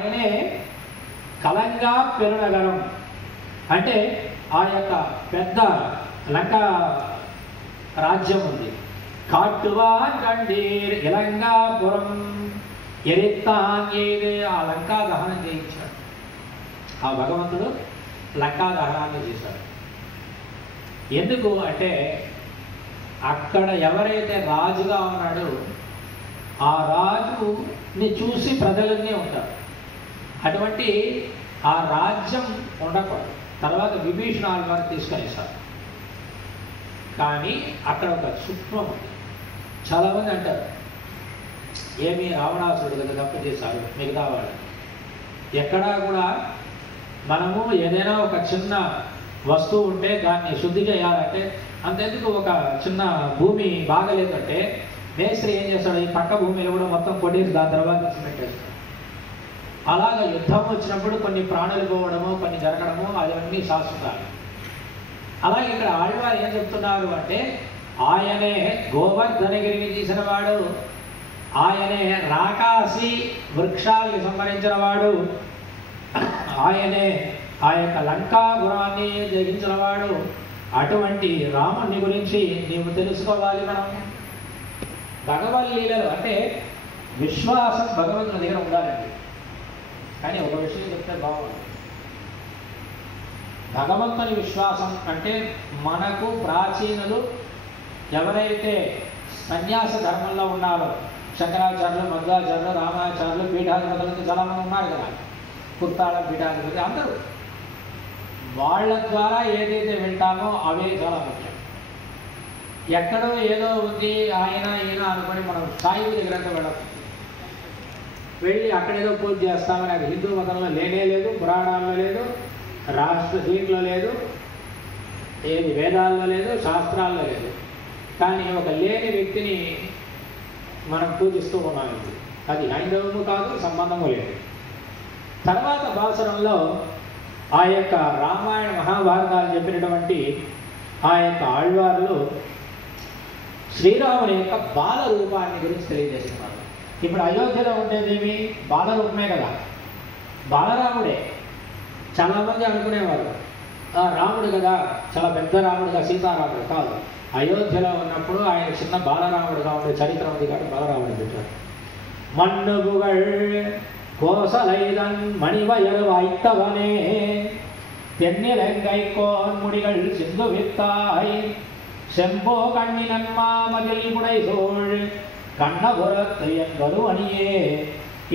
ఆయనే కలంగా పెరునగరం అంటే ఆ యొక్క పెద్ద లంక రాజ్యం ఉంది. కాట్టువాన్ కండీర్ ఇలంగాపురం ఎరిత్తాంగేదే ఆ లంకా దహనం చేయించాడు. ఆ భగవంతుడు లంకా దహనాన్ని చేశాడు. ఎందుకు అంటే అక్కడ ఎవరైతే రాజుగా ఉన్నాడో ఆ రాజుని చూసి ప్రజలన్నీ ఉంటారు. అటువంటి ఆ రాజ్యం ఉండకూడదు. తర్వాత విభీషణాల వారు తీసుకొనిస్తారు. కానీ అక్కడ ఒక సూక్ష్మం ఉంది. చాలామంది అంటారు ఏమి రావణాసురుడు కదా తప్పు చేశారు మిగతా వాళ్ళు. ఎక్కడా కూడా మనము ఏదైనా ఒక చిన్న వస్తువు ఉంటే దాన్ని శుద్ధి చేయాలంటే అంతెందుకు ఒక చిన్న భూమి బాగలేదంటే మేస్త్రి ఏం చేస్తాడు, ఈ పక్క భూమిలో కూడా మొత్తం కొట్టేసి దాని తర్వాత సిమెంట్ వేస్తాడు. అలాగా యుద్ధం వచ్చినప్పుడు కొన్ని ప్రాణులు పోవడము కొన్ని జరగడము అవన్నీ శాశ్వతాలు. అలాగే ఇక్కడ ఆళ్వారు ఏం చెప్తున్నారు అంటే ఆయనే గోవర్ధనగిరిని తీసిన వాడు, ఆయనే రాకాసి వృక్షాల్ని సంహరించిన వాడు, ఆయనే ఆ యొక్క లంకాపురాన్ని జయించిన వాడు. అటువంటి రాముని గురించి నీవు తెలుసుకోవాలి. మనం భగవద్లీలలు అంటే విశ్వాసం భగవంతుని దగ్గర ఉండాలండి. కానీ ఒక విషయం చెప్తే బాగుంది. భగవంతుని విశ్వాసం అంటే మనకు ప్రాచీనులు ఎవరైతే సన్యాస ధర్మంలో ఉన్నారో శంకరాచార్యులు, మధ్వాచార్యులు, రామాచార్యులు, పీఠాధిపతులు చాలామంది ఉన్నారు కదా, కుర్తాళ పీఠాధిపతి అందరూ, వాళ్ళ ద్వారా ఏదైతే వింటామో అవే చాలా ముఖ్యం. ఎక్కడో ఏదో ఉంది ఆయన ఈయన అనుకుని మనం సాయి దగ్గరంతా వెళ్ళి అక్కడేదో పూజ చేస్తామని అది హిందూ మతంలో లేనే లేదు, పురాణాల్లో లేదు, రాష్ట్ర దీంట్లో లేదు, ఏది వేదాల్లో లేదు, శాస్త్రాల్లో లేదు. కానీ ఒక లేని వ్యక్తిని మనం పూజిస్తూ ఉన్నాం. అది హైందవము కాదు, సంబంధము లేదు. తర్వాత భాషణంలో ఆ యొక్క రామాయణ మహాభారతాలు చెప్పినటువంటి ఆ యొక్క ఆళ్వార్లు శ్రీరాముని యొక్క బాల రూపాన్ని గురించి తెలియజేస్తున్నారు. ఇప్పుడు అయోధ్యలో ఉండేదేమి బాలరూపమే కదా, బాలరాముడే. చాలామంది అనుకునేవారు రాముడు కదా చాలా పెద్ద రాముడుగా, సీతారాముడు కాదు. అయోధ్యలో ఉన్నప్పుడు ఆయన చిన్న బాలరాముడుగా ఉండే చరిత్ర ఉంది కాబట్టి బాలరాముడు పెట్టారు. మన్నుగుగళ్ கோசலைதன் மணிவயல் வாய்த்தவனே தென்னிலங்கைக்கோன் முடிகள் சிந்து வித்தாய் செம்போ கண்ணினன் மாமதில் புடைசோள் கண்ணபுரத்து என் வருவணியே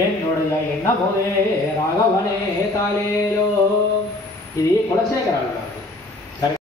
என்னுடைய எண்ணபோதே ராகவனே தாலேலோ. ఇది కులశేఖరాలు గారు.